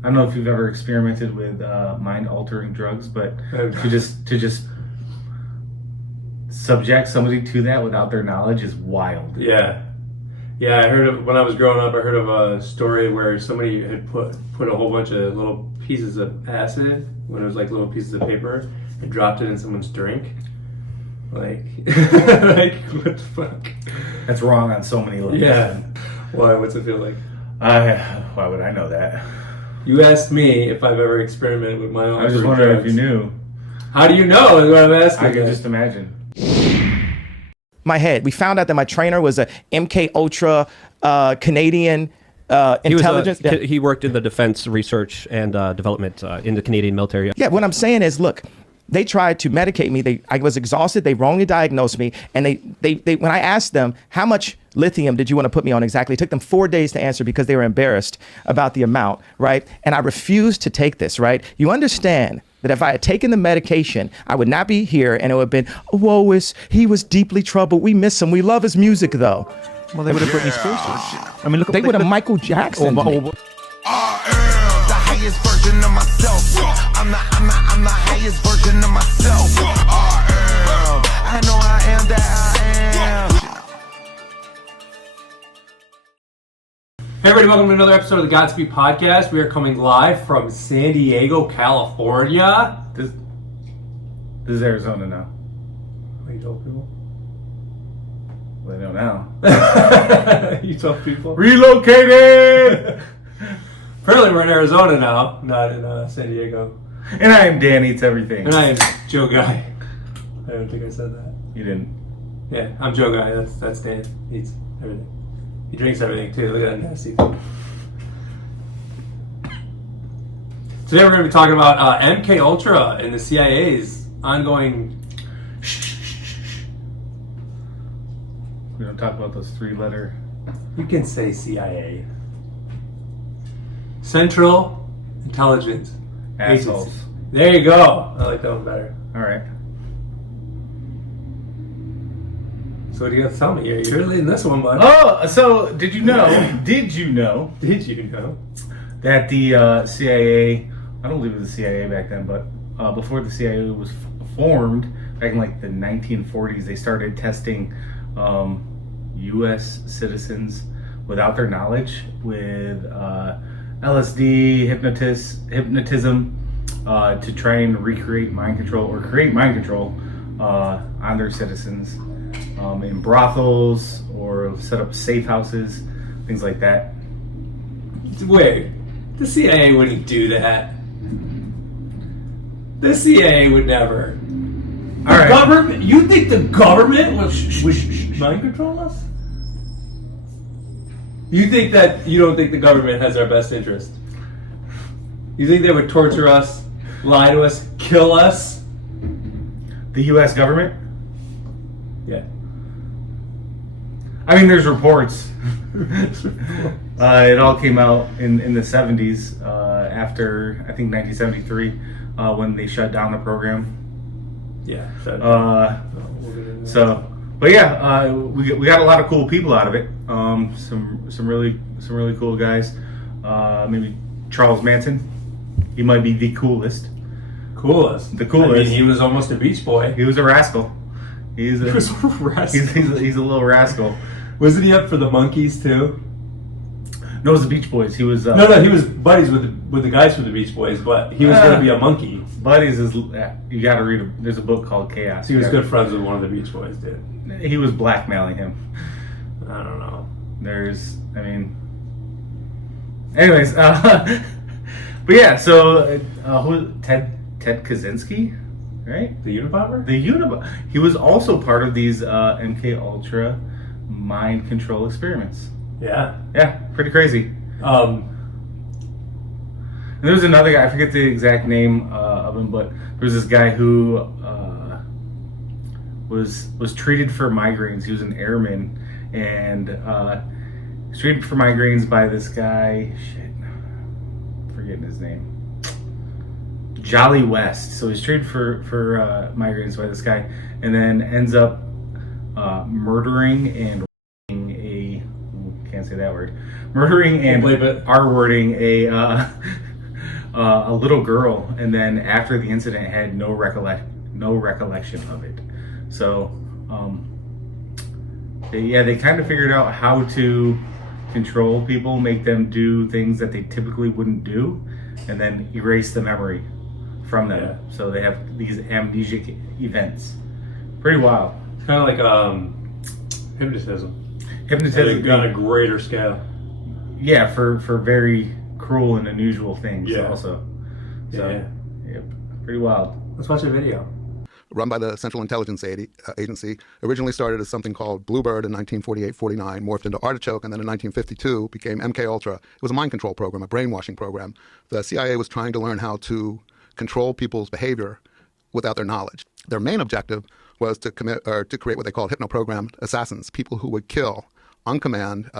I don't know if you've ever experimented with mind-altering drugs, but to just subject somebody to that without their knowledge is wild. Yeah. Yeah, I heard of, when I was growing up, I heard of a story where somebody had put a whole bunch of little pieces of acid, when it was like little pieces of paper, and dropped it in someone's drink. Like, like, what the fuck? That's wrong on so many levels. Yeah. Why? What's it feel like? Why would I know that? You asked me if I've ever experimented with my own. I was just wondering if you knew. How do you know is what I'm asking. I can just imagine. My head. We found out that my trainer was a MK Ultra Canadian intelligence. He worked in the defense research and development in the Canadian military. Yeah, what I'm saying is, look, they tried to medicate me. I was exhausted. They wrongly diagnosed me. And they when I asked them, how much lithium did you want to put me on exactly? It took them 4 days to answer because they were embarrassed about the amount, right? And I refused to take this, right? You understand that if I had taken the medication, I would not be here, and it would have been, woe is, he was deeply troubled. We miss him. We love his music, though. Well, they would have Britney Spears. I mean, look. They would have Michael Jackson. The highest version of myself. I'm the highest version of myself. I know I am that I am. Hey everybody, welcome to another episode of the Godspeed Podcast. We are coming live from San Diego, California. This is Arizona now. What you told people? Well, they know now. You told people? Relocated! Apparently we're in Arizona now, not in San Diego. And I am Dan Eats Everything. And I am Joe Guy. I don't think I said that. You didn't. Yeah, I'm Joe Guy. That's Dan. He eats everything. He drinks everything too. Look at that nasty thing. Today we're going to be talking about MK Ultra and the CIA's ongoing. We don't talk about those three-letter. You can say CIA. Central Intelligence Assholes. Agency. There you go. I like that one better. All right. So what do you got to tell me? You're leading this one, bud. Oh, so did you know? Did you know Did you know? that the CIA? I don't believe it was the CIA back then, but before the CIA was formed, back in like the 1940s, they started testing U.S. citizens without their knowledge with LSD, hypnotism, to try and recreate mind control or create mind control on their citizens in brothels or set up safe houses, things like that. Wait, the CIA wouldn't do that. The CIA would never. All right. Government? You think the government would mind control us? You think that you don't think the government has our best interest? You think they would torture us, lie to us, kill us? The U.S. government? Yeah. I mean, there's reports. It all came out in the 70s after, I think, 1973 when they shut down the program. Yeah. But yeah, we got a lot of cool people out of it. Some really cool guys. Maybe Charles Manson. He might be the coolest. Coolest. The coolest. I mean, he was almost a Beach Boy. He was a rascal. He was a rascal. He's a little rascal. Wasn't he up for the Monkees too? No, it was the Beach Boys. He was No, he was buddies with the guys from the Beach Boys, but he was going to be a monkey. Buddies is you got to read. There's a book called Chaos. He was good friends with one of the Beach Boys, dude. He was blackmailing him. I don't know. Anyways, but yeah. So who? Ted Kaczynski, right? The Unabomber? He was also part of these MK Ultra mind control experiments. Yeah. Yeah, pretty crazy. And there was another guy, I forget the exact name of him, but there was this guy who was treated for migraines. He was an airman, and he was treated for migraines by this guy. Shit, I'm forgetting his name. Jolly West. So he's treated for migraines by this guy, and then ends up murdering and can't say that word. Murdering and R-wording a little girl, and then after the incident had no recollection of it. So they kind of figured out how to control people, make them do things that they typically wouldn't do, and then erase the memory from them. Yeah. So they have these amnesic events. Pretty wild. It's kind of like hypnotism. Hypnotism on a greater scale. Yeah, for very cruel and unusual things also. So, Yeah. Pretty wild. Let's watch a video. Run by the Central Intelligence Agency, originally started as something called Bluebird in 1948-49, morphed into Artichoke, and then in 1952 became MK Ultra. It was a mind control program, a brainwashing program. The CIA was trying to learn how to control people's behavior without their knowledge. Their main objective was to create what they called hypno-programmed assassins, people who would kill on command,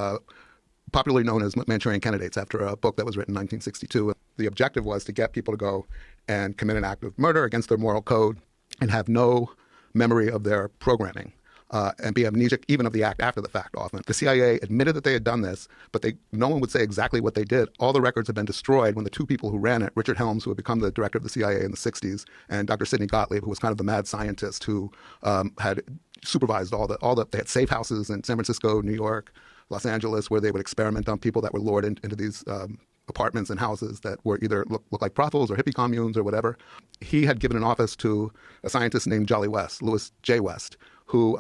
popularly known as Manchurian candidates, after a book that was written in 1962. The objective was to get people to go and commit an act of murder against their moral code and have no memory of their programming, and be amnesic even of the act after the fact often. The CIA admitted that they had done this, but no one would say exactly what they did. All the records had been destroyed when the two people who ran it, Richard Helms, who had become the director of the CIA in the 60s, and Dr. Sidney Gottlieb, who was kind of the mad scientist who had supervised they had safe houses in San Francisco, New York, Los Angeles, where they would experiment on people that were lured into these apartments and houses that were either look like brothels or hippie communes or whatever. He had given an office to a scientist named Jolly West, Louis J. West, who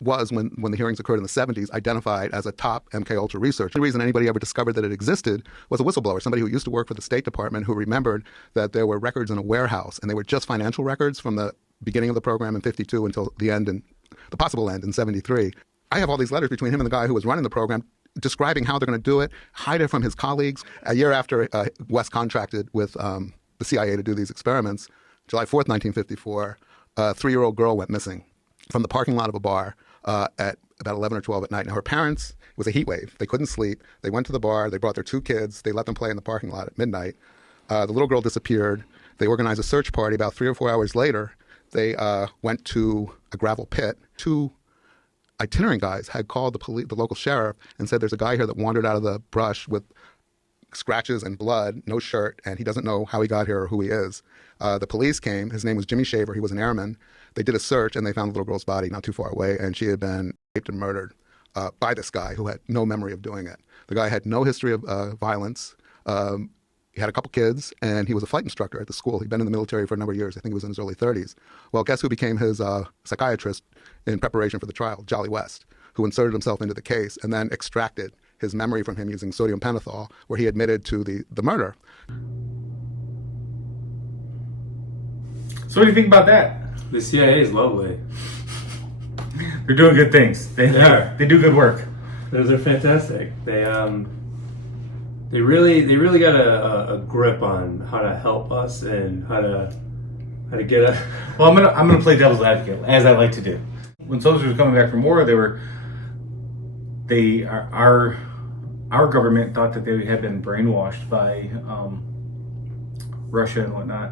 was, when the hearings occurred in the 70s, identified as a top MK Ultra researcher. The reason anybody ever discovered that it existed was a whistleblower, somebody who used to work for the State Department, who remembered that there were records in a warehouse, and they were just financial records from the beginning of the program in 52 until the end, and the possible end in 73. I have all these letters between him and the guy who was running the program describing how they're going to do it, hide it from his colleagues. A year after West contracted with the CIA to do these experiments, July 4th, 1954, a 3-year-old girl went missing from the parking lot of a bar at about 11 or 12 at night. Now, her parents, it was a heat wave. They couldn't sleep. They went to the bar. They brought their 2 kids. They let them play in the parking lot at midnight. The little girl disappeared. They organized a search party. About 3 or 4 hours later, they went to a gravel pit. 2 itinerant guys had called the local sheriff and said, there's a guy here that wandered out of the brush with scratches and blood, no shirt, and he doesn't know how he got here or who he is. The police came. His name was Jimmy Shaver. He was an airman. They did a search, and they found the little girl's body not too far away, and she had been raped and murdered by this guy who had no memory of doing it. The guy had no history of violence. He had a couple kids, and he was a flight instructor at the school. He'd been in the military for a number of years. I think he was in his early 30s. Well, guess who became his psychiatrist in preparation for the trial? Jolly West, who inserted himself into the case and then extracted his memory from him using sodium pentothal, where he admitted to the murder. So what do you think about that? The CIA is lovely. They're doing good things. They do good work. Those are fantastic. They really got a grip on how to help us and how to get us. Well, I'm gonna play devil's advocate, as I like to do. When soldiers were coming back from war, our government thought that they had been brainwashed by Russia and whatnot.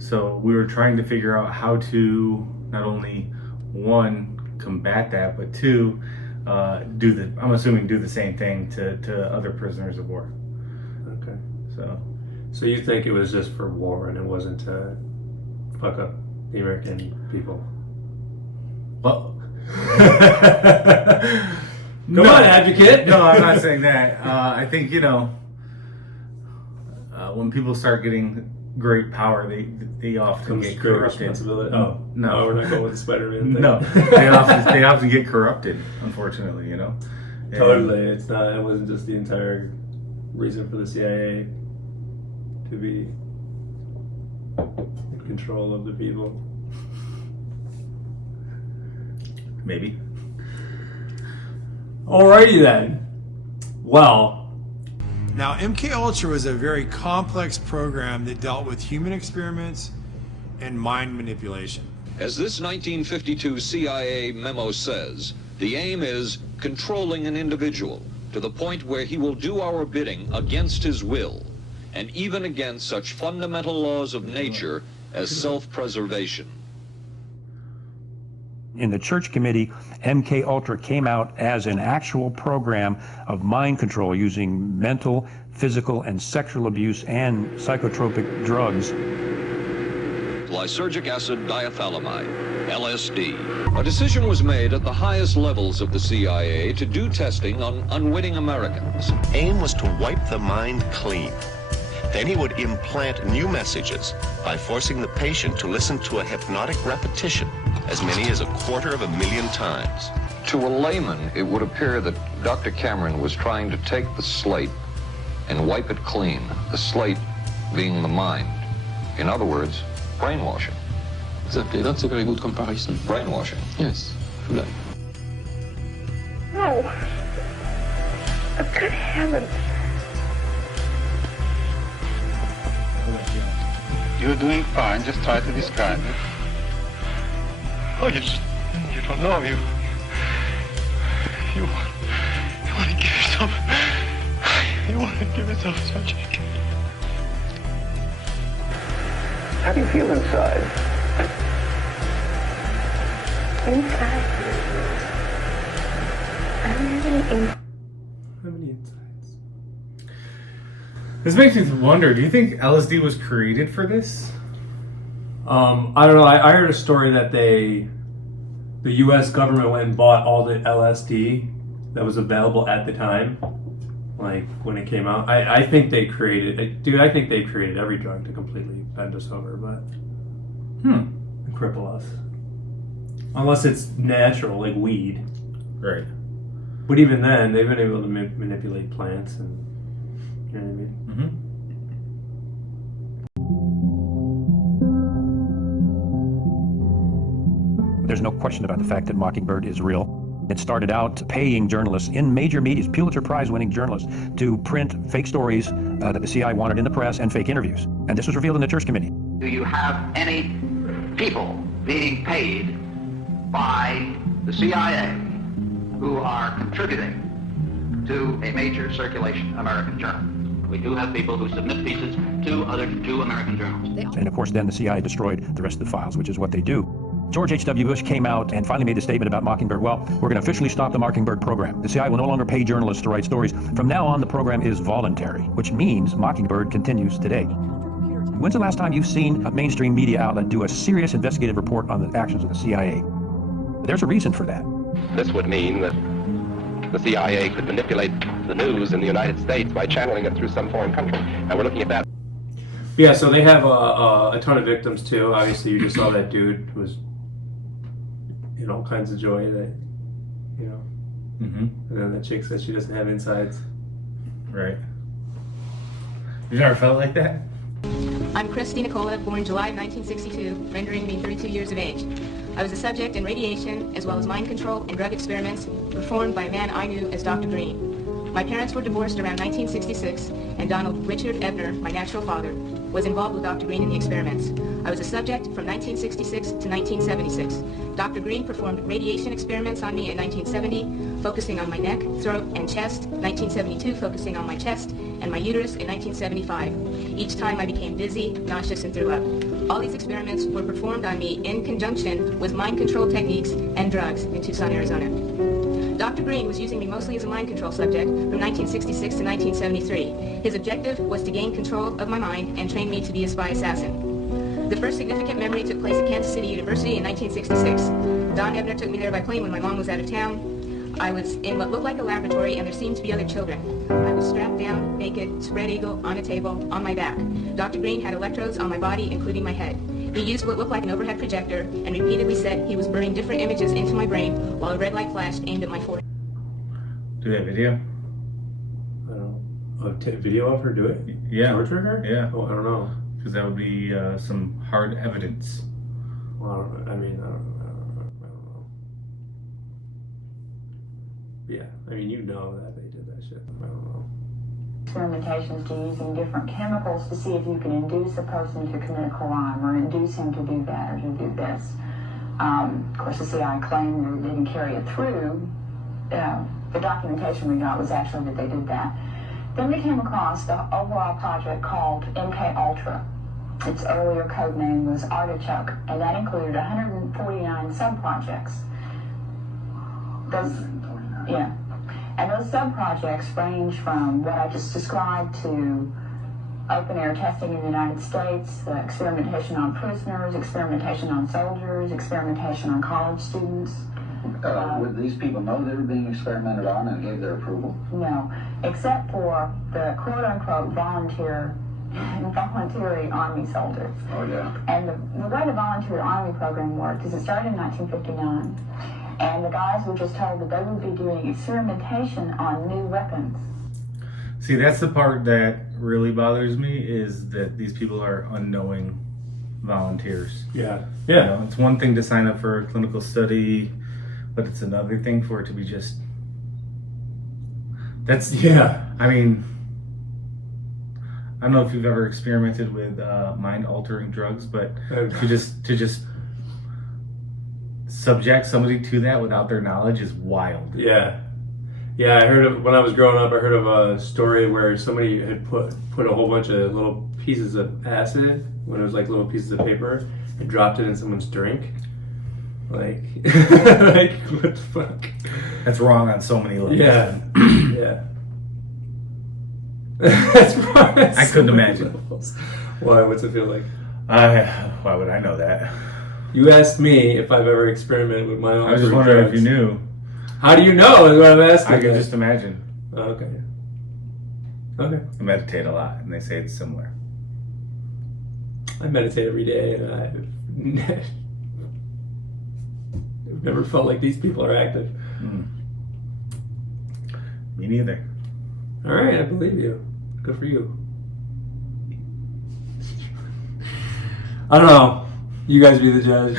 So we were trying to figure out how to not only 1, combat that, but 2, do the same thing to other prisoners of war. Okay. So you think it was just for war and it wasn't to fuck up the American people? well, Come on, advocate. No, I'm not saying that. I think when people start getting great power, they often get great corrupted. responsibility. No, we're not going with the Spider-Man thing. no, they often get corrupted. Unfortunately, And- Totally, it's not. It wasn't just the entire reason for the CIA to be in control of the people. Maybe. Alrighty then. Well, Now, MK Ultra was a very complex program that dealt with human experiments and mind manipulation. As this 1952 CIA memo says, the aim is controlling an individual to the point where he will do our bidding against his will, and even against such fundamental laws of nature as self-preservation. In the Church Committee, MK Ultra came out as an actual program of mind control using mental, physical and sexual abuse and psychotropic drugs. Lysergic acid diethylamide, LSD. A decision was made at the highest levels of the CIA to do testing on unwitting Americans. Aim was to wipe the mind clean. Then he would implant new messages by forcing the patient to listen to a hypnotic repetition as many as 250,000 times. To a layman, it would appear that Dr. Cameron was trying to take the slate and wipe it clean, the slate being the mind. In other words, brainwashing. Exactly, that's a very good comparison. Brainwashing. Yes, like. No. Good heavens. You're doing fine, just try to describe it. Oh, you don't know, you want to give yourself, surgery. How do you feel inside? Inside? I don't have any How many insides? This makes me wonder, do you think LSD was created for this? I don't know. I heard a story that the U.S. government went and bought all the LSD that was available at the time, like when it came out. I think they created, dude. I think they created every drug to completely bend us over, but and cripple us. Unless it's natural, like weed. Right. But even then, they've been able to manipulate plants, and you know what I mean. Mm-hmm. There's no question about the fact that Mockingbird is real. It started out paying journalists in major media, Pulitzer Prize-winning journalists, to print fake stories that the CIA wanted in the press and fake interviews. And this was revealed in the Church Committee. Do you have any people being paid by the CIA who are contributing to a major circulation American journal? We do have people who submit pieces to American journals. And of course, then the CIA destroyed the rest of the files, which is what they do. George H.W. Bush came out and finally made a statement about Mockingbird. Well, we're going to officially stop the Mockingbird program. The CIA will no longer pay journalists to write stories. From now on, the program is voluntary, which means Mockingbird continues today. When's the last time you've seen a mainstream media outlet do a serious investigative report on the actions of the CIA? There's a reason for that. This would mean that the CIA could manipulate the news in the United States by channeling it through some foreign country. And we're looking at that. Yeah, so they have a ton of victims too. Obviously, you just saw that dude who was in all kinds of joy that, you know. Mm-hmm. And then that chick says she doesn't have insides. Right. You never felt like that? I'm Christy Nicola, born July of 1962, rendering me 32 years of age. I was a subject in radiation as well as mind control and drug experiments performed by a man I knew as Dr. Green. My parents were divorced around 1966, and Donald Richard Ebner, my natural father, was involved with Dr. Green in the experiments. I was a subject from 1966 to 1976. Dr. Green performed radiation experiments on me in 1970, focusing on my neck, throat, and chest, 1972 focusing on my chest and my uterus in 1975. Each time I became dizzy, nauseous, and threw up. All these experiments were performed on me in conjunction with mind control techniques and drugs in Tucson, Arizona. Dr. Green was using me mostly as a mind control subject from 1966 to 1973. His objective was to gain control of my mind and train me to be a spy assassin. The first significant memory took place at Kansas City University in 1966. Don Ebner took me there by plane when my mom was out of town. I was in what looked like a laboratory, and there seemed to be other children. I was strapped down, naked, spread eagle, on a table, on my back. Dr. Green had electrodes on my body, including my head. He used what looked like an overhead projector and repeatedly said he was burning different images into my brain while a red light flashed aimed at my forehead. Do they have video? I don't know. A video of her do it? Yeah. Torture her? Yeah. Oh, I don't know. Because that would be some hard evidence. Well, I don't know. I don't know. Yeah, I mean, you know that they did that shit. I don't know. Experimentations to using different chemicals to see if you can induce a person to commit a crime or induce him to do that or to do this. Of course, the CIA claimed they didn't carry it through. The documentation we got was actually that they did that. Then we came across the overall project called MK Ultra. Its earlier code name was Artichoke, and that included 149 sub-projects. Yeah. And those sub-projects range from what I just described to open-air testing in the United States, experimentation on prisoners, experimentation on soldiers, experimentation on college students. Would these people know they were being experimented on and gave their approval? No, except for the quote-unquote voluntary Army soldiers. Oh, yeah. And the way the voluntary Army program worked is it started in 1959, and the guys were just told that they would be doing experimentation on new weapons. See, that's the part that really bothers me, is that these people are unknowing volunteers. Yeah. You know, it's one thing to sign up for a clinical study, but it's another thing for it to be just... That's... Yeah. I mean... I don't know if you've ever experimented with mind-altering drugs, but to just subject somebody to that without their knowledge is wild. Yeah. Yeah, I heard of, when I was growing up, I heard of a story where somebody had put a whole bunch of little pieces of acid, when it was like little pieces of paper, and dropped it in someone's drink. Like, like, what the fuck? That's wrong on so many levels. Yeah. Yeah. That's wrong. I couldn't imagine. Why? What's it feel like? Why would I know that? You asked me if I've ever experimented with my own. I was just wondering if you knew. How do you know? Is what I'm asking. I can just imagine. Okay. Okay. I meditate a lot, and they say it's similar. I meditate every day, and I've never felt like these people are active. Me neither. All right, I believe you. Good for you. I don't know. You guys be the judge.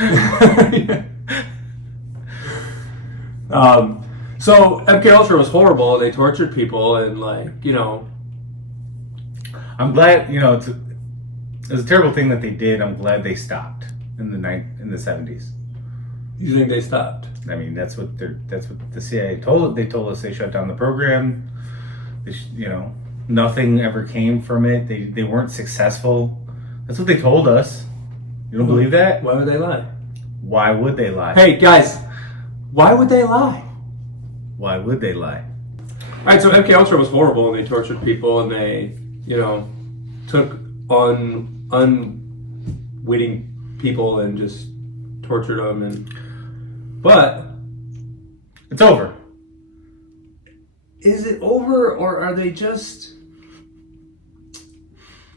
So MK Ultra was horrible. They tortured people, and like, you know. I'm glad, you know, it was a terrible thing that they did. I'm glad they stopped in the 70s. You think they stopped? I mean, that's what the CIA told. They told us they shut down the program. You know, nothing ever came from it. They weren't successful. That's what they told us. You don't believe that? Why would they lie? Why would they lie? Hey guys, why would they lie? Why would they lie? All right, so MK Ultra was horrible, and they tortured people, and they, you know, took on unwitting people and just tortured them. But it's over. Is it over, or are they just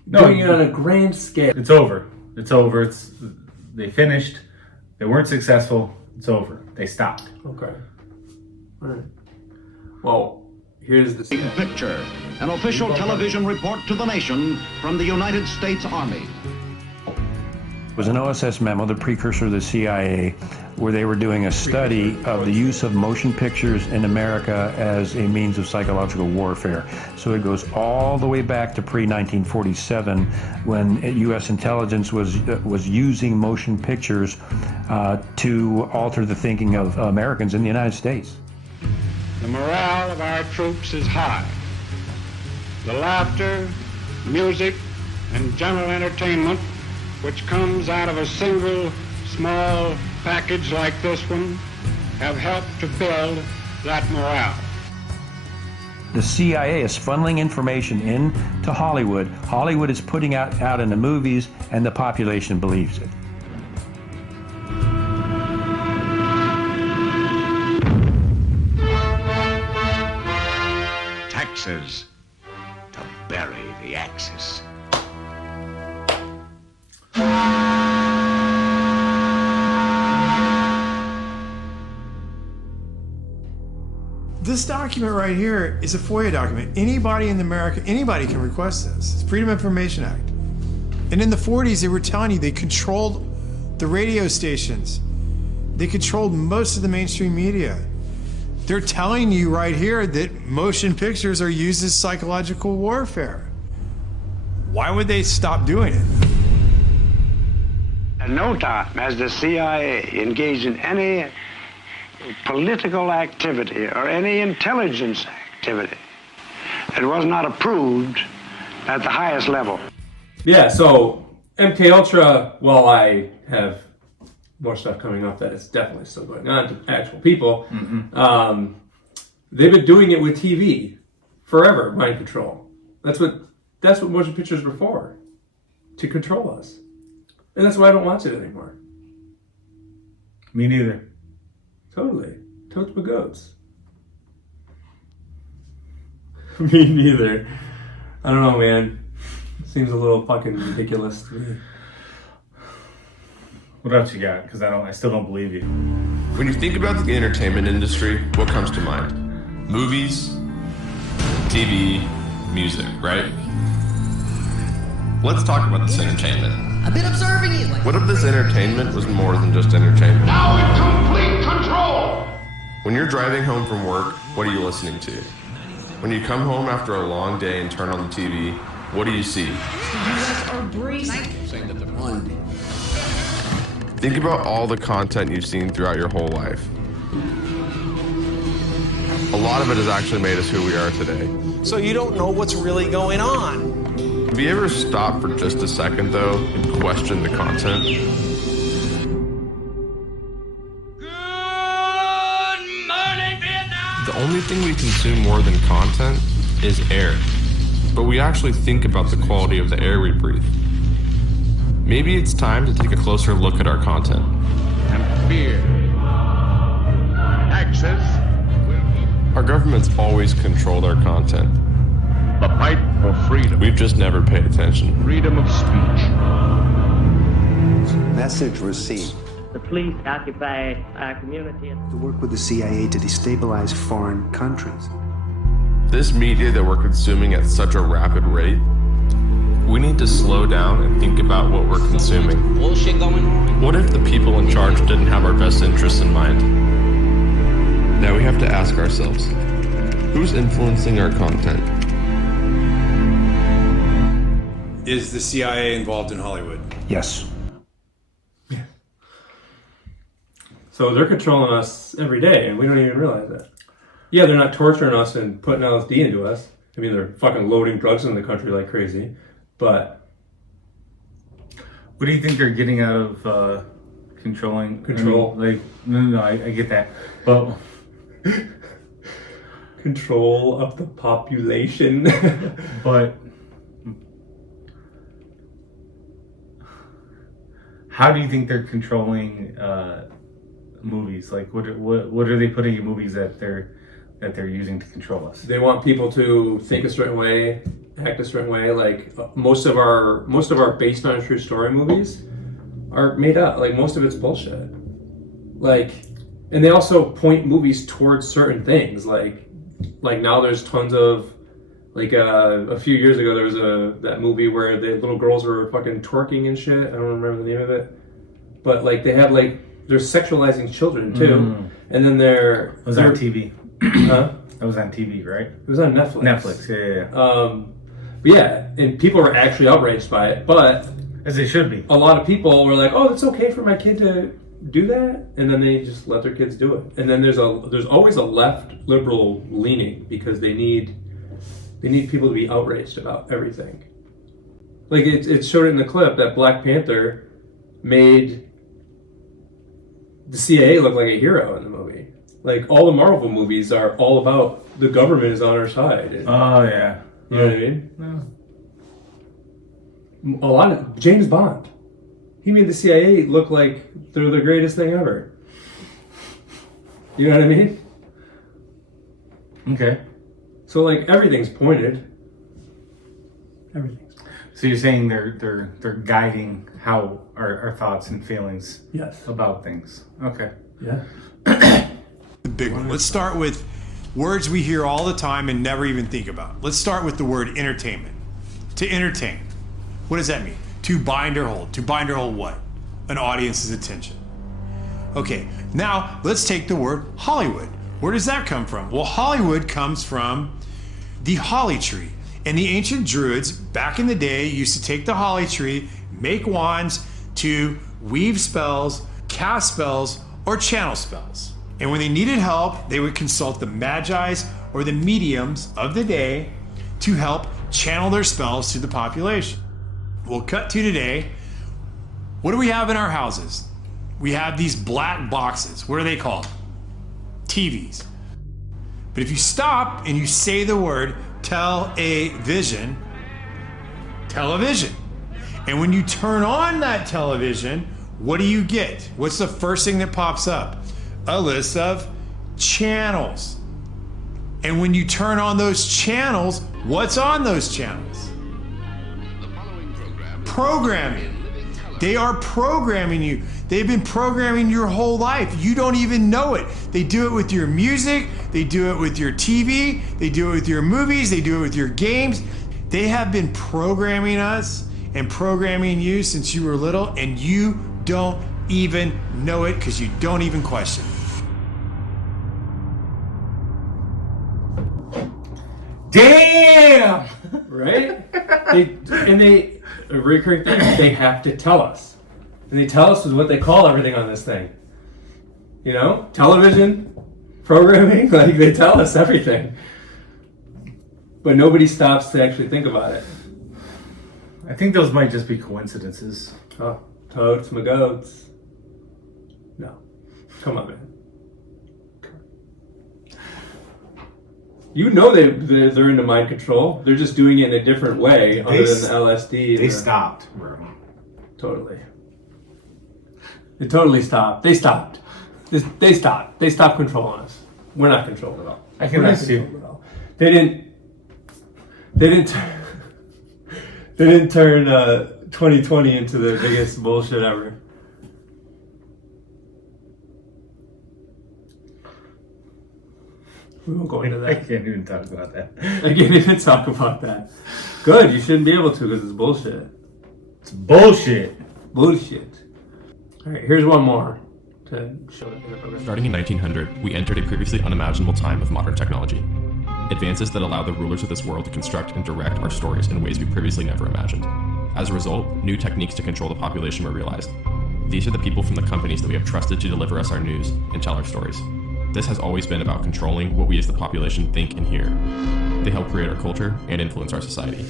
doing it on a grand scale? It's over. It's over. They finished. They weren't successful. It's over. They stopped. Okay. All right. Well, here's the picture. An official television report to the nation from the United States Army. It was an OSS memo, the precursor to the CIA, where they were doing a study of the use of motion pictures in America as a means of psychological warfare. So it goes all the way back to pre-1947, when U.S. intelligence was using motion pictures to alter the thinking of Americans in the United States. The morale of our troops is high. The laughter, music, and general entertainment which comes out of a single small package like this one have helped to build that morale. The CIA is funneling information into Hollywood. Hollywood is putting out in the movies, and the population believes it. Taxes to bury the Axis. This document right here is a FOIA document. Anybody in America, anybody can request this. It's Freedom of Information Act. And in the 40s, they were telling you they controlled the radio stations. They controlled most of the mainstream media. They're telling you right here that motion pictures are used as psychological warfare. Why would they stop doing it? At no time has the CIA engaged in any political activity or any intelligence activity that was not approved at the highest level. Yeah, so MK Ultra, while I have more stuff coming up that is definitely still going on to actual people, They've been doing it with TV forever, mind control. That's what motion pictures were for, to control us. And that's why I don't watch it anymore. Me neither. Totally. Totes my goats. Me neither. I don't know, man. Seems a little fucking ridiculous to me. What else you got? Because I still don't believe you. When you think about the entertainment industry, what comes to mind? Movies, TV, music, right? Let's talk about this entertainment. I've been observing you. What if this entertainment was more than just entertainment? Now in complete control! When you're driving home from work, what are you listening to? When you come home after a long day and turn on the TV, what do you see? Think about all the content you've seen throughout your whole life. A lot of it has actually made us who we are today. So you don't know what's really going on. Have you ever stopped for just a second, though, and questioned the content? The only thing we consume more than content is air. But we actually think about the quality of the air we breathe. Maybe it's time to take a closer look at our content. And fear. Taxes. Our government's always controlled our content. The fight for freedom. We've just never paid attention. Freedom of speech. Message received. The police occupy our community. To work with the CIA to destabilize foreign countries. This media that we're consuming at such a rapid rate, we need to slow down and think about what we're consuming. Bullshit going on. What if the people in charge didn't have our best interests in mind? Now we have to ask ourselves, who's influencing our content? Is the CIA involved in Hollywood? Yes. So they're controlling us every day, and we don't even realize that. Yeah, they're not torturing us and putting LSD into us. I mean, they're fucking loading drugs in the country like crazy. But what do you think they're getting out of controlling? Control. I mean, no, I get that. But control of the population. But how do you think they're controlling movies? Like, what are they putting in movies that they're using to control us? They want people to think a certain way, act a certain way. Like most of our based on a true story movies are made up. Like most of it's bullshit. Like, and they also point movies towards certain things. Like now there's tons of like a few years ago there was that movie where the little girls were fucking twerking and shit. I don't remember the name of it, but like they have like they're sexualizing children too, and then they're was on TV. Huh? That was on TV, right? It was on Netflix. Netflix, yeah. But yeah, and people were actually outraged by it, but as they should be. A lot of people were like, "Oh, it's okay for my kid to do that," and then they just let their kids do it. And then there's always a left liberal leaning because they need people to be outraged about everything. Like it showed it in the clip that Black Panther made the CIA look like a hero in the movie. Like all the Marvel movies are all about the government is on our side. Oh yeah, you know what I mean? A lot of James Bond, he made the CIA look like they're the greatest thing ever. You know what I mean? Okay. So like everything's pointed. Everything's. So you're saying they're guiding how our thoughts and feelings about things. Okay. Yeah. The big one. Let's start with words we hear all the time and never even think about. Let's start with the word entertainment. To entertain. What does that mean? To bind or hold. To bind or hold what? An audience's attention. Okay, now let's take the word Hollywood. Where does that come from? Well, Hollywood comes from the holly tree. And the ancient Druids, back in the day, used to take the holly tree, make wands to weave spells, cast spells, or channel spells. And when they needed help, they would consult the magi's or the mediums of the day to help channel their spells to the population. We'll cut to today. What do we have in our houses? We have these black boxes. What are they called? TVs. But if you stop and you say the word television, and when you turn on that television, what do you get? What's the first thing that pops up? A list of channels. And when you turn on those channels, what's on those channels? Programming. They are programming you. They've been programming your whole life. You don't even know it. They do it with your music. They do it with your TV. They do it with your movies. They do it with your games. They have been programming us and programming you since you were little, and you don't even know it because you don't even question it. Damn! Right? A recurring thing, they have to tell us. And they tell us what they call everything on this thing. You know? Television, programming, like they tell us everything. But nobody stops to actually think about it. I think those might just be coincidences. Oh, totes my goats. No. Come on, man. You know they're into mind control. They're just doing it in a different way other than the LSD. They stopped, bro. Totally. They totally stopped. They stopped. They stopped. They stopped controlling us. We're not controlled at all. I can see. They didn't turn 2020 into the biggest bullshit ever. We won't go into that. I can't even talk about that. I can't even talk about that. Good, you shouldn't be able to because it's bullshit. It's bullshit. Bullshit. All right, here's one more to show it in the program. Starting in 1900, we entered a previously unimaginable time of modern technology. Advances that allow the rulers of this world to construct and direct our stories in ways we previously never imagined. As a result, new techniques to control the population were realized. These are the people from the companies that we have trusted to deliver us our news and tell our stories. This has always been about controlling what we as the population think and hear. They help create our culture and influence our society.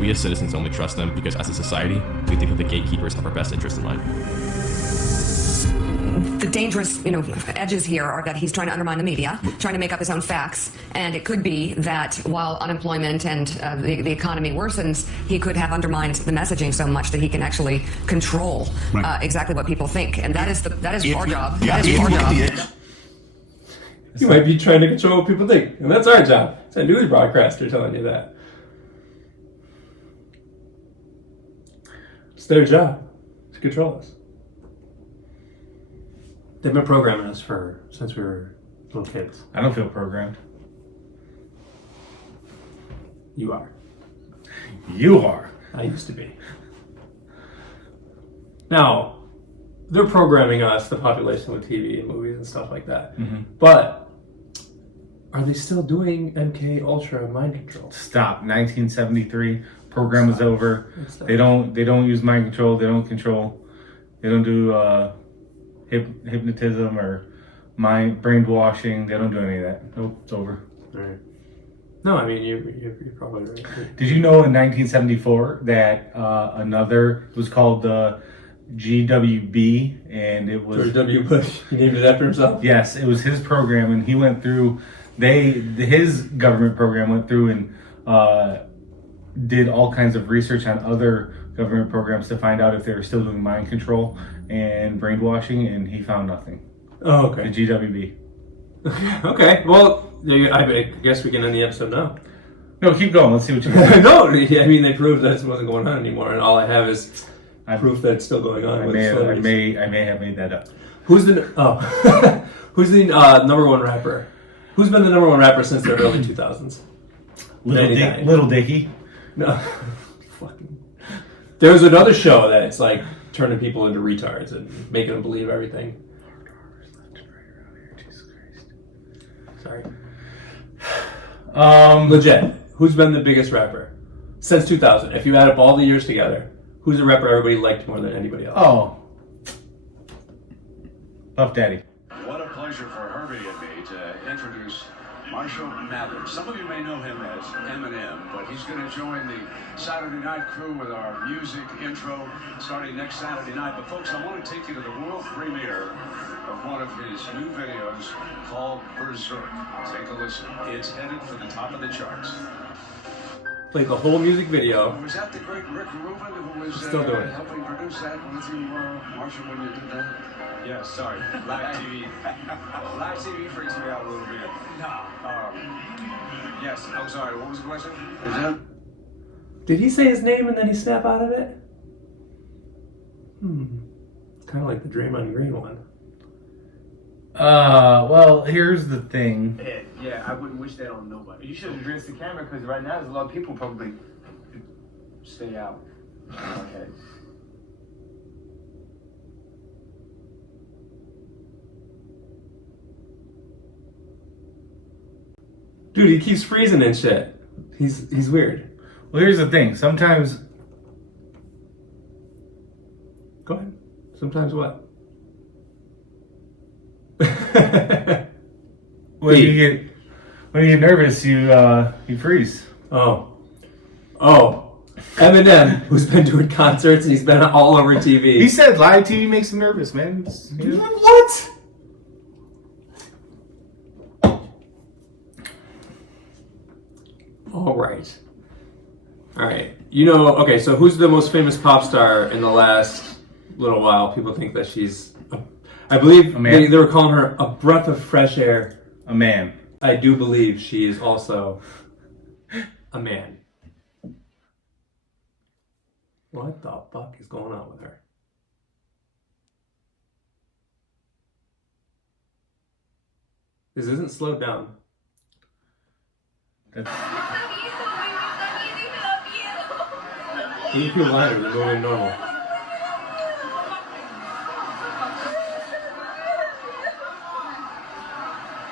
We as citizens only trust them because as a society, we think that the gatekeepers have our best interest in mind. The dangerous, edges here are that he's trying to undermine the media, trying to make up his own facts, and it could be that while unemployment and the economy worsens, he could have undermined the messaging so much that he can actually control exactly what people think, and that is our job. That is our job. You might be trying to control what people think, and that's our job. It's a news broadcaster telling you that. It's their job to control us. They've been programming us since we were little kids. I don't feel programmed. You are. You are. I used to be. Now, they're programming us, the population, with TV and movies and stuff like that. Mm-hmm. But are they still doing MK Ultra mind control? Stop. 1973. Program is over. They don't use mind control. They don't control. They don't do hypnotism or brainwashing. They don't do any of that. Nope, it's over. All right. No, I mean you're probably right. Did you know in 1974 that it was called the GWB, and it was George W. Bush. He named it after himself. Yes, it was his program, and he went through. His government program went through and did all kinds of research on other government programs to find out if they were still doing mind control and brainwashing, and he found nothing. Oh, okay. The GWB. Okay, well, I guess we can end the episode now. No, keep going. Let's see what you got. No, I mean, they proved that it wasn't going on anymore, and all I have is proof that it's still going on. I may have made that up. Who's the number one rapper? Who's been the number one rapper since the early 2000s? Little Dicky. No. Fucking. There's another show that's like turning people into retards and making them believe everything. Sorry. Legit. Who's been the biggest rapper since 2000? If you add up all the years together, who's the rapper everybody liked more than anybody else? Oh. Puff Daddy. What a pleasure for Herbie and me to introduce Marshall Mathers. Some of you may know him as Eminem, but he's going to join the Saturday night crew with our music intro starting next Saturday night. But folks, I want to take you to the world premiere of one of his new videos called Berserk. Take a listen. It's headed for the top of the charts. Played the whole music video. Was that the great Rick Rubin who was Still doing it. helping produce that with you, Marshall, when you did that? Yes, sorry. Live TV. Live TV freaks me out a little bit. Yes, I'm sorry. What was the question? Is that? Did he say his name and then he snap out of it? Kind of like the Draymond Green one. Well, here's the thing. Yeah, I wouldn't wish that on nobody. You should address the camera because right now there's a lot of people probably stay out. Okay. Dude, he keeps freezing and shit. He's weird. Well, here's the thing. Sometimes. Go ahead. Sometimes what? When you get nervous, you freeze. Oh. Eminem, who's been doing concerts and he's been all over TV. He said live TV makes him nervous, man. What? All right. Okay, so who's the most famous pop star in the last little while? People think that she's, I believe they were calling her a breath of fresh air. A man. I do believe she is also a man. What the fuck is going on with her? This isn't slowed down. That's... You feel lighter than going normal.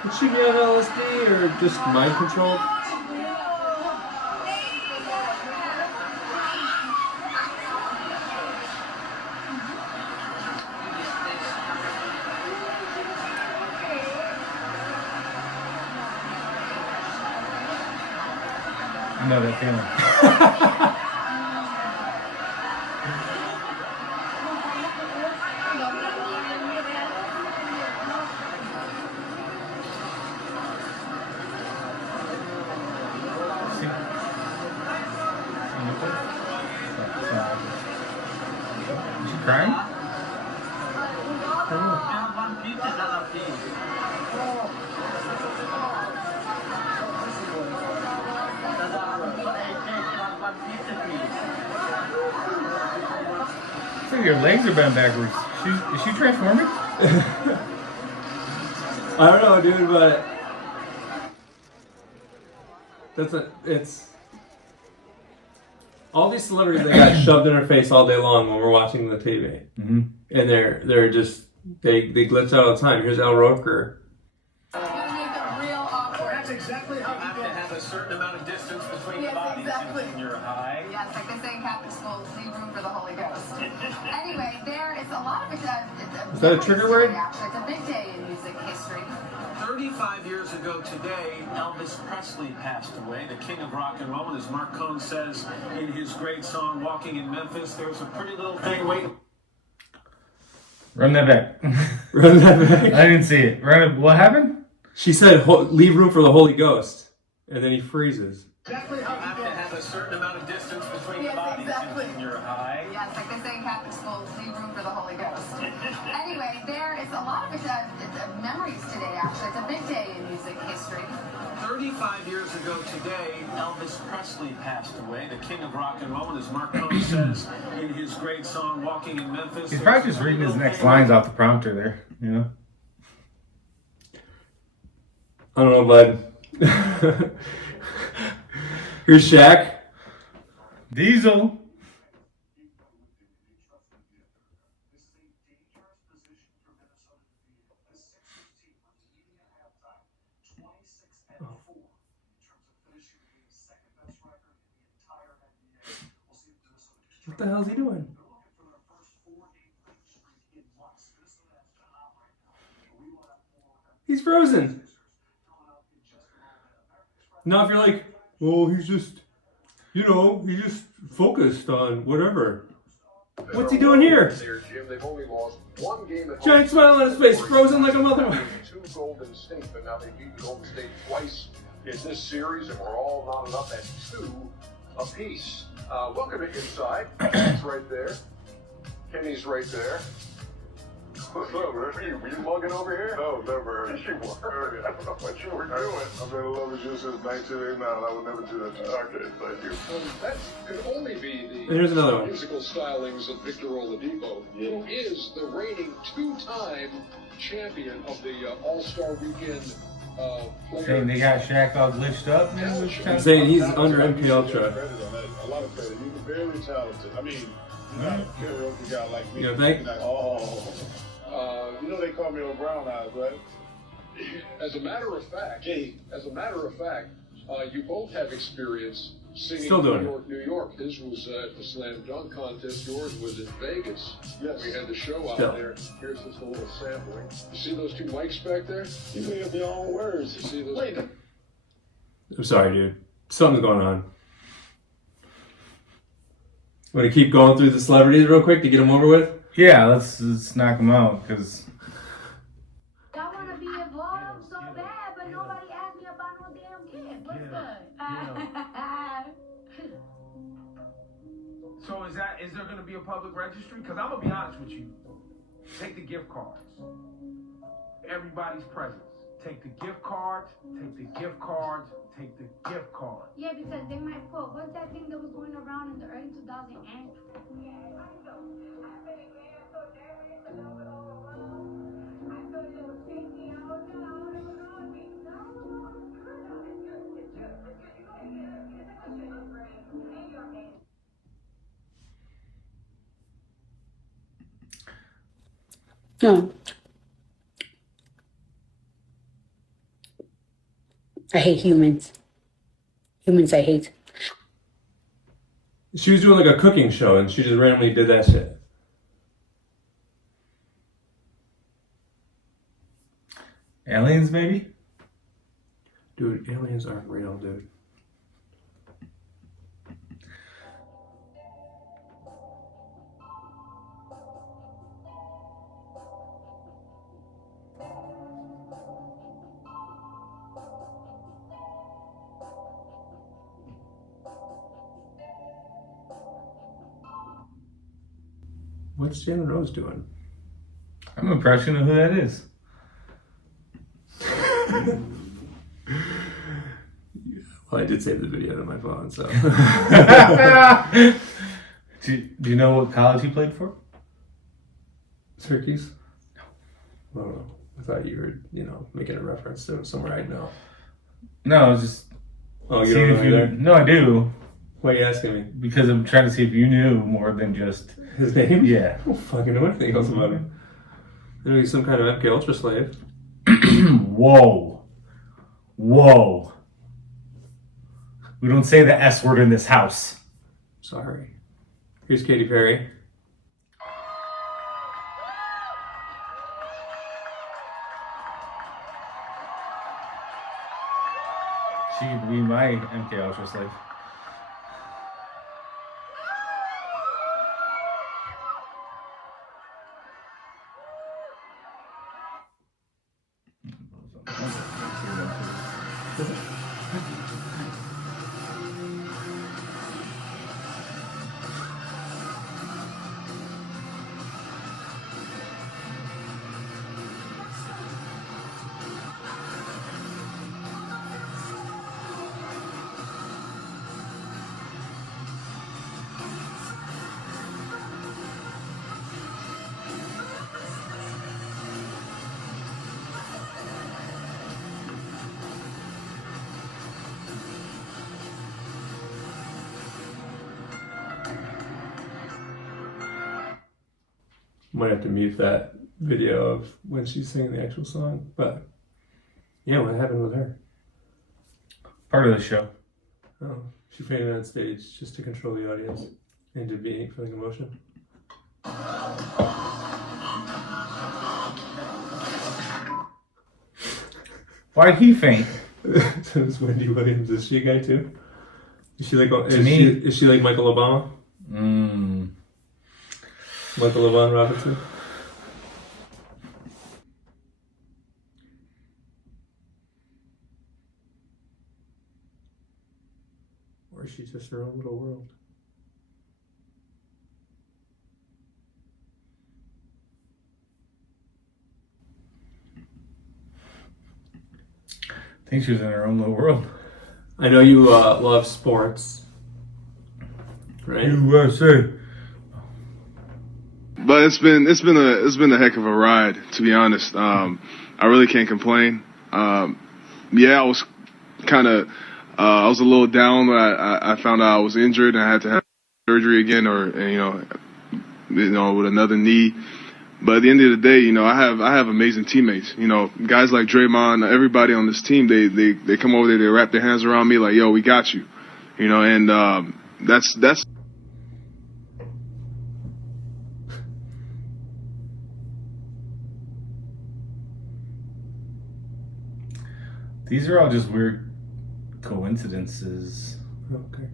Could she be on LSD or just mind control? I know that feeling. Is she crying? I think your legs are bent backwards. Is she transforming? I don't know, dude, but it's all these celebrities that got shoved in our face all day long when we're watching the TV, mm-hmm. and they're just they glitch out all the time. Here's Al Roker. That's exactly how you have to have a certain amount of distance between the bodies in your high. Yes, like they say in Catholic school, leave room for the Holy Ghost. Anyway, there is a lot of Is that a trigger word? Actually, it's a big day in music history. 35 years ago today, Elvis Presley passed away, the king of rock and roll. And as Mark Cohn says in his great song, Walking in Memphis, there was a pretty little thing waiting. Run that back. Run that back. I didn't see it. What happened? She said, leave room for the Holy Ghost. And then he freezes. Exactly how you have to have a certain amount of distance between the bodies in your high. Yes, like they say in Catholic school, leave room for the Holy Ghost. Anyway, there is a lot of memories today, actually. It's a big day in music history. 35 years ago today, Elvis Presley passed away, the king of rock and roll. And as Mark Cohn says in his great song, Walking in Memphis. He's probably just reading his next lines off the prompter there, you know? I don't know, bud. Here's Shaq. Diesel. What the hell is he doing? He's frozen. Now if you're like, well, he's just, he just focused on whatever. What's he doing here? They've only lost one game at Giant smile on his face, frozen like a mother. Two Golden State, but now they've beaten Golden State twice in this series, and we're all knotted up at 2 apiece. Welcome to Inside. Kenny's right there. Kenny's right there. What's up, man? Were you mugging over here? No, never. You were. I don't know what you were doing. I've been in love with you since 1989, and I would never do that to you. Okay, thank you. That could only be the Here's another one. musical stylings of Victor Oladipo, who is the reigning 2-time champion of the All-Star Weekend player. Saying they got Shaq all glitched up. Man, I'm saying he's under MK Ultra. A lot of credit. You're very talented. I mean, you're not a karaoke guy like me. You know, thank- Like, you know they call me on Brown Eyes, right? As a matter of fact, you both have experience singing Still doing New York, New York. His was at the Slam Dunk Contest. Yours was in Vegas. Yes. We had the show out Still. there. Here's just a little sampling. You see those two mics back there? You may have your own words. You see those? Wait. I'm sorry, dude. Something's going on. Want to keep going through the celebrities real quick to get them over with? Yeah, let's knock them out because. I want to be involved so bad, but nobody asked me about no damn kid. What's good? So is there going to be a public registry? Because I'm going to be honest with you. Take the gift cards. Everybody's presents. Take the gift cards. Take the gift cards. Take the gift cards. Yeah, because they might put, what's that thing that was going around in the early 2000s? No. I hate humans. Humans I hate. She was doing like a cooking show and she just randomly did that shit. Aliens, maybe? Dude, aliens aren't real, dude. What's Jalen Rose doing? I'm impressed you know who that is. Well, I did save the video on my phone, so. Do you know what college he played for? Syracuse? No. I don't know. I thought you were, making a reference to somewhere I'd know. No, I was just. Oh, you don't know either? No, I do. Why are you asking me? Because I'm trying to see if you knew more than just his name. Yeah. I don't fucking know anything else about him. I know he's some kind of MK Ultra slave. Whoa. We don't say the S word in this house. Sorry. Here's Katy Perry. She could be my MK Ultra slave. Might have to mute that video of when she's singing the actual song. But yeah, what happened with her? Part of the show. Oh, she fainted on stage just to control the audience and to be feeling emotion. Why'd he faint? So is Wendy Williams. Is she a guy too? Is she like? Is she like Michael Obama? Michael LeBron Robinson. Or is she just her own little world? I think she was in her own little world. I know you love sports, right? USA. But it's been a heck of a ride, to be honest. I really can't complain. Yeah, I was I was a little down when I found out I was injured and I had to have surgery again, or with another knee. But at the end of the day, I have amazing teammates. Guys like Draymond, everybody on this team, they come over there, they wrap their hands around me like, yo, we got you. And that's These are all just weird coincidences. Okay.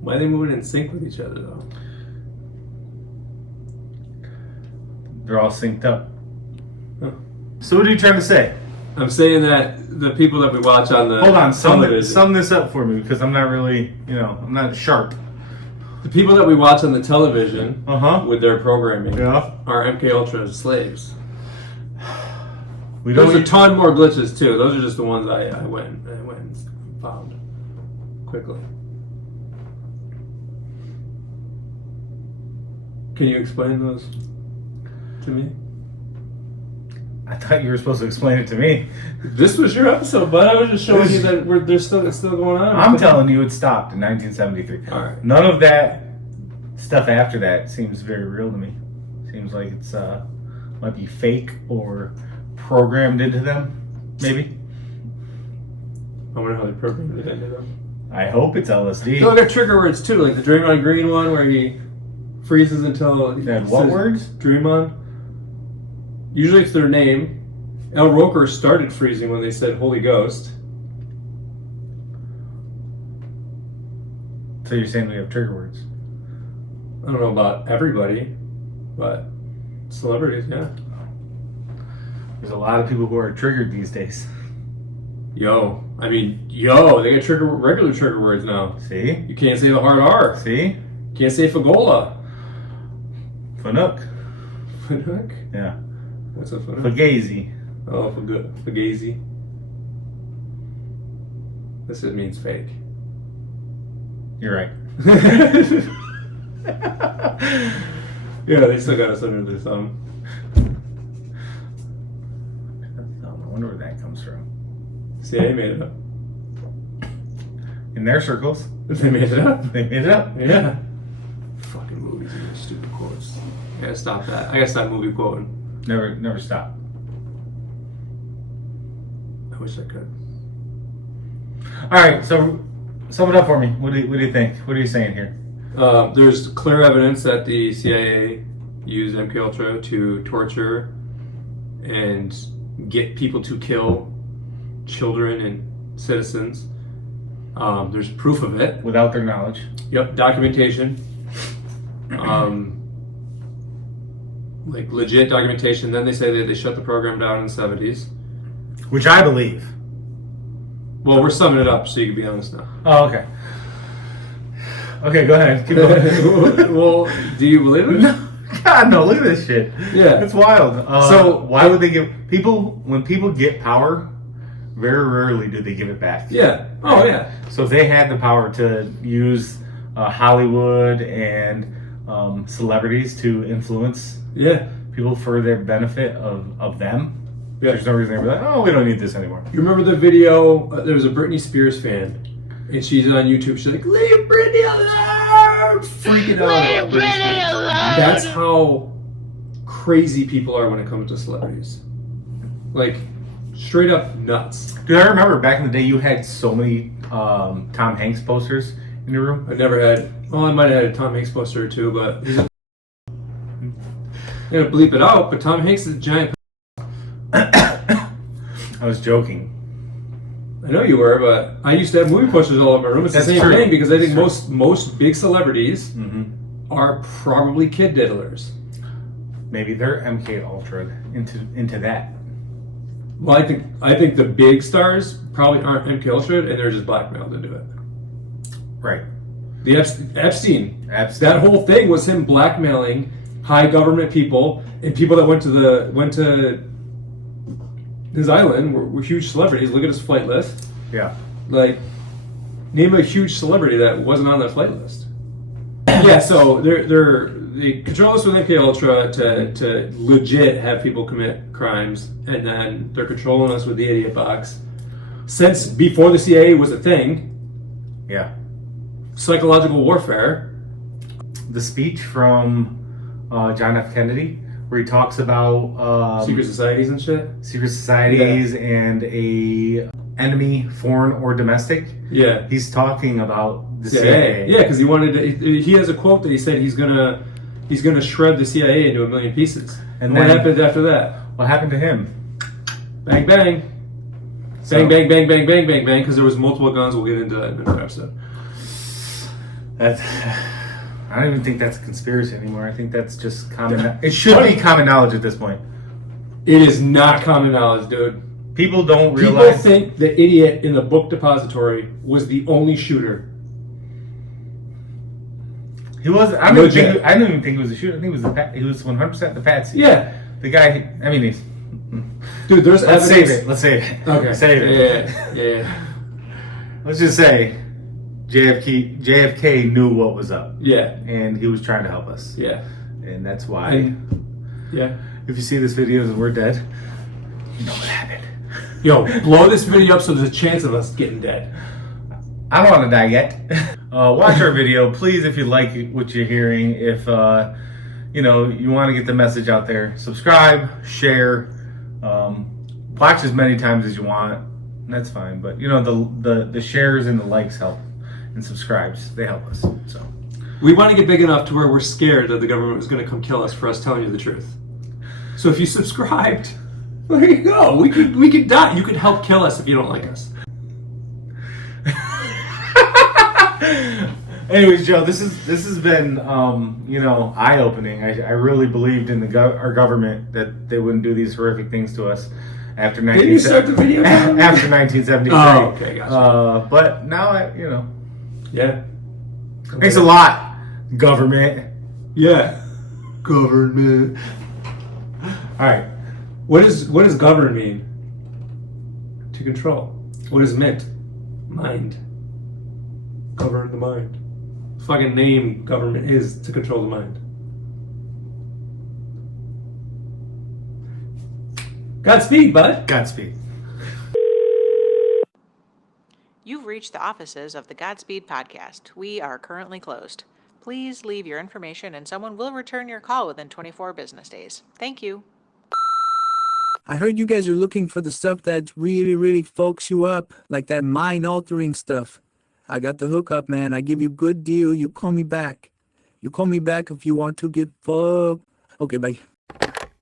Why are they moving in sync with each other, though? They're all synced up. Huh. So what are you trying to say? I'm saying that the people that we watch on the Hold on, television, sum this up for me, because I'm not really, I'm not sharp. the people that we watch on the television with their programming Yeah. are MK Ultra slaves. We There's don't a ton more glitches too. Those are just the ones I went and found quickly. Can you explain those to me? I thought you were supposed to explain it to me. This was your episode, but I was just showing you that it's still going on. I'm telling you, it stopped in 1973. All right. None of that stuff after that seems very real to me. Seems like it's might be fake or programmed into them, maybe. I wonder how they programmed it into them. I hope it's LSD. Look at trigger words too, like the Draymond Green one where he freezes until he what says words? Draymond. Usually it's their name. Al Roker started freezing when they said Holy Ghost. So you're saying we have trigger words? I don't know about everybody, but celebrities, yeah. There's a lot of people who are triggered these days. They got regular trigger words now. See? You can't say the hard R. See? You can't say Fagola. Fanook. Fanook? Yeah. What's a Fanook? Fugazi. Oh, Fugazi. This means fake. You're right. Yeah, they still got us under their thumb. I wonder where that comes from. CIA made it up. In their circles. They made it up. They made it up. Yeah. Fucking movies and their stupid quotes. I gotta stop that. I gotta stop movie quoting. Never stop. I wish I could. All right, so sum it up for me. What do you think? What are you saying here? There's clear evidence that the CIA used MKUltra to torture and get people to kill children and citizens. There's proof of it. Without their knowledge. Yep, documentation. Like legit documentation. Then they say that they shut the program down in the 70s. Which I believe. Well, we're summing it up so you can be honest now. Oh, okay. Okay, go ahead. Keep going. Well, do you believe it? No. God, no, look at this shit. Yeah. It's wild. So why would they give when people get power, very rarely do they give it back. Yeah. Oh, yeah. So if they had the power to use Hollywood and celebrities to influence people for their benefit of them. Yeah. There's no reason to be like, oh, we don't need this anymore. You remember the video? There was a Britney Spears fan, and she's on YouTube. She's like, "Leave Britney alone!" Freaking out. Leave Britney alone! That's how crazy people are when it comes to celebrities. Like, straight up nuts. Dude, I remember back in the day, you had so many Tom Hanks posters in your room. I never had. Well, I might have had a Tom Hanks poster or two, but I'm gonna bleep it out. But Tom Hanks is a giant. I was joking. I know you were, but I used to have movie posters all over my room. It's That's the same true. thing because I think most big celebrities Mm-hmm. are probably kid diddlers. Maybe they're MK Ultra into that. Well, I think the big stars probably aren't MK Ultra, and they're just blackmailed into it. Right. The Epstein. That whole thing was him blackmailing high government people and people that went to his island were huge celebrities. Look at his flight list. Yeah. Like, name a huge celebrity that wasn't on that flight list. Yeah, so they control us with MK Ultra to legit have people commit crimes, and then they're controlling us with the idiot box. Since before the CIA was a thing. Yeah. Psychological warfare. The speech from John F. Kennedy, where he talks about secret societies and shit. Secret societies and a enemy, foreign or domestic. Yeah. He's talking about the CIA. Yeah, because he wanted to. He has a quote that he said he's gonna shred the CIA into a million pieces. And what then- happened after that? What happened to him? Bang bang. So- Bang bang bang bang bang bang bang. Because there was multiple guns. We'll get into that in another episode. I don't even think that's a conspiracy anymore. I think that's just common. It should be common knowledge at this point. It is not common knowledge, dude. People don't People realize. think the idiot in the book depository was the only shooter. He was. I don't even think he was a shooter. I think he was 100% the patsy. Yeah. The guy. I mean, he's. Dude, there's Let's evidence. save it. Let's save it. Okay. Save it. Yeah. Let's just say JFK knew what was up. Yeah. And he was trying to help us. Yeah. And that's why. Yeah. If you see this video and we're dead, you know what happened. Yo, blow this video up so there's a chance of us getting dead. I don't want to die yet. Watch our video, please, if you like what you're hearing. If you want to get the message out there, subscribe, share, watch as many times as you want. That's fine, but the shares and the likes help, and subscribes, they help us. So We want to get big enough to where we're scared that the government is going to come kill us for us telling you the truth. So if you subscribed, there you go. We could die. You could help kill us if you don't like us. Anyways, Joe, this has been eye opening. I really believed in our government that they wouldn't do these horrific things to us after Didn't you start the video? after 1973. Oh, okay, gotcha. But now Yeah. Thanks a lot, government. Yeah. Government. All right. What does govern mean? To control. What is meant? Mind. Govern the mind. Fucking name government is to control the mind. Godspeed, bud. Godspeed. You've reached the offices of the Godspeed Podcast. We are currently closed. Please leave your information and someone will return your call within 24 business days. Thank you. I heard you guys are looking for the stuff that really, really folks you up, like that mind-altering stuff. I got the hookup, man. I give you good deal. You call me back. You call me back if you want to get fucked. Okay, bye.